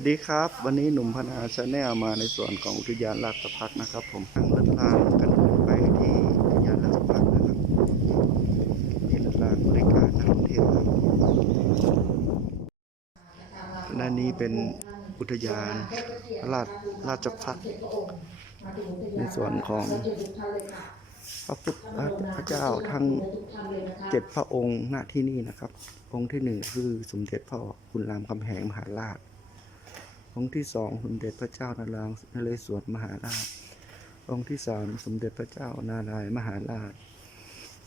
วัสดีครับ วันนี้หนุ่มพนาชาแนลมาในส่วนของอุทยานราชพักษ์นะครับ ผมทางรถรางกันไปที่อุทยานราชพักษ์นะครับนี่รถรางบริการนักท่องเที่ยวครับด้านนี้เป็นอุทยานราชราชพักษ์ในส่วนของพระพุทธพระเจ้าทั้งเจ็ดพระองค์ณที่นี่นะครับ องค์ที่หนึ่งคือสมเด็จพ่อคุณรามคำแหงมหาราช องค์ที่สองสมเด็จพระเจ้านารายณ์นเรศวรมหาราช องค์ที่สามสมเด็จพระเจ้านารายมหาราช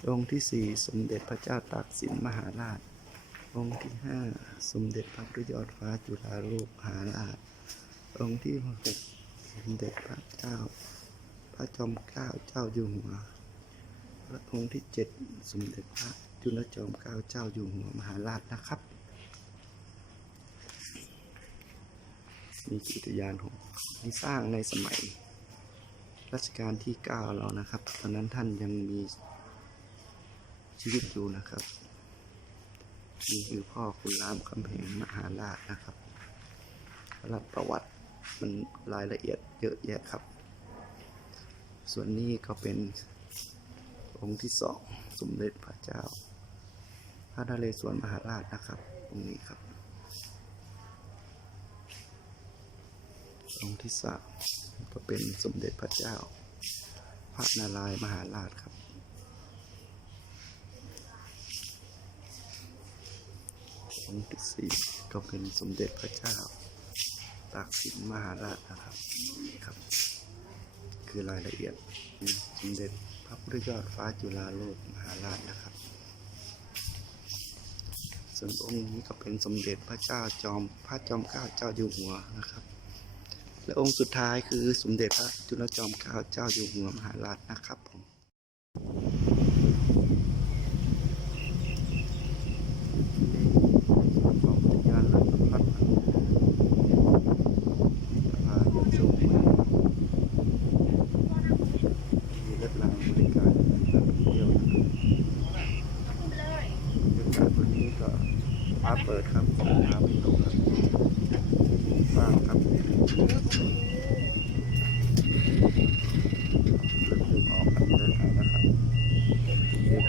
องค์ที่สี่สมเด็จพระเจ้าตากสินมหาราช องค์ที่ห้าสมเด็จพระพุทธยอดฟ้าจุฬาโลกมหาราช องค์ที่หกสมเด็จพระเจ้า พระจอมเกล้าเจ้าอยู่หัวและองค์ที่เจ็ดสมเด็จพระจุลจอมเกล้าเจ้าอยู่หัวมหาราชนะครับ มีอุทยานของที่สร้างในสมัย รัชกาลที่เก้าแล้วนะครับ ตอนนั้นท่านยังมีชีวิตอยู่นะครับนี่คือพ่อคุณรามคำแหงมหาราชนะครับรับประวัติมันรายละเอียดเยอะแยะครับ ส่วนนี้ก็เป็นองค์ที่สองสมเด็จพระเจ้า พระนเรศวรมหาราชนะครับ องค์นี้ครับ องค์ที่สามก็เป็นสมเด็จพระเจ้า พระนารายณ์มหาราชครับ องค์ที่สี่ก็เป็นสมเด็จพระเจ้า ตากสินมหาราชนะครับครับ คือรายละเอียดสมเด็จพระพุทธยอดฟ้าจุฬาโลกมหาราชนะครับส่วนองค์นี้ก็เป็นสมเด็จพระเจ้าจอมพระจอมเกล้าเจ้าอยู่หัวนะครับ และองค์สุดท้ายคือสมเด็จพระจุลจอมเกล้าเจ้าอยู่หัวมหาราชนะครับผมของอุทยานราชพักษ์พาเยี่ยมชมเมืองมีรถรางบริการนักท่องเที่ยวนะครับบรรยากาศวันนี้ก็ฟ้าเปิดครับน้ำไม่ตกครับ ผ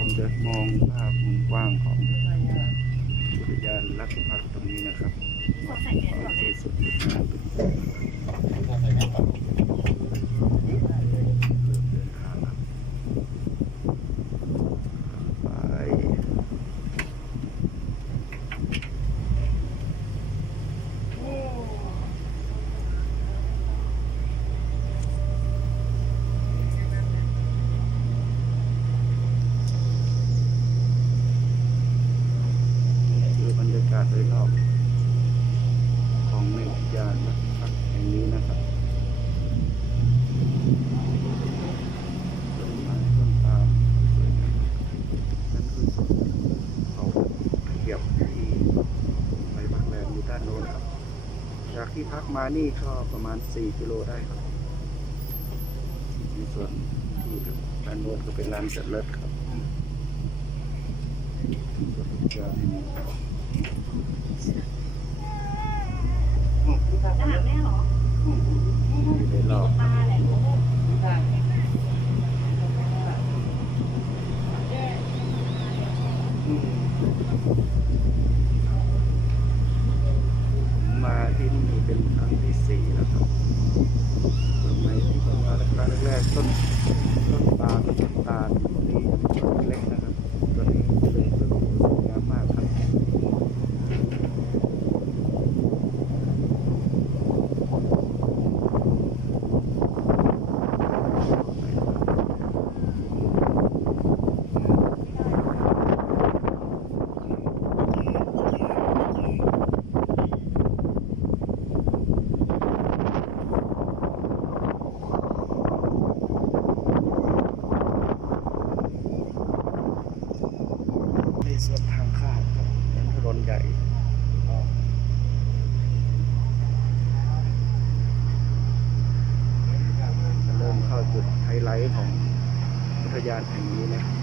มจะมองภาพมุมกว้างของอุทยานรัชพักษ์ตรงนี้นะครับความสวยสดงดงามเริ่มเดินทางครับไปดูบรรยากาศโดยรอบ ของในอุทยานราชพักษ์แห่งนี้นะครับต้นไม้ต้นปาล์มสวยงามนั่นคือเขาเกี่ยวที่ไปพักแรมอยู่ด้านโน้นครับ จาก ที่พักมานี่ก็ประมาณ 4 กิโลได้ครับในส่วนที่ด้านโน้นก็เป็นลานจอดรถครับส่วนอุทยานที่นี่จะหาแม่เหรออยู่ในรอบปลาแหละมาที่นี่เป็นครั้งที่สี่แล้วครับสมัยที่ผมมาครั้งแรกๆต้นต้นตาลต้นตาลนี่ ต้นเล็กนะครับตัวนี้เจริญเติบโตสวยงามมากครับ ในส่วนทางข้ามครับเป็นถนนใหญ่ออกเริ่มเข้าจุดไฮไลท์ของอุท ยานแห่งนี้นะ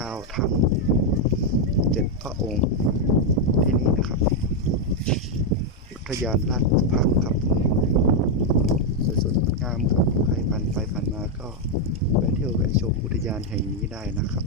ก้าท่านเจ็ดพระองค์ที่นี่นะครับ อุทยานราชพักครับสวยๆงดงามครับใครผ่านไปผ่านมาก็แวะเที่ยวแวะชมอุทยานแห่งนี้ได้นะครับ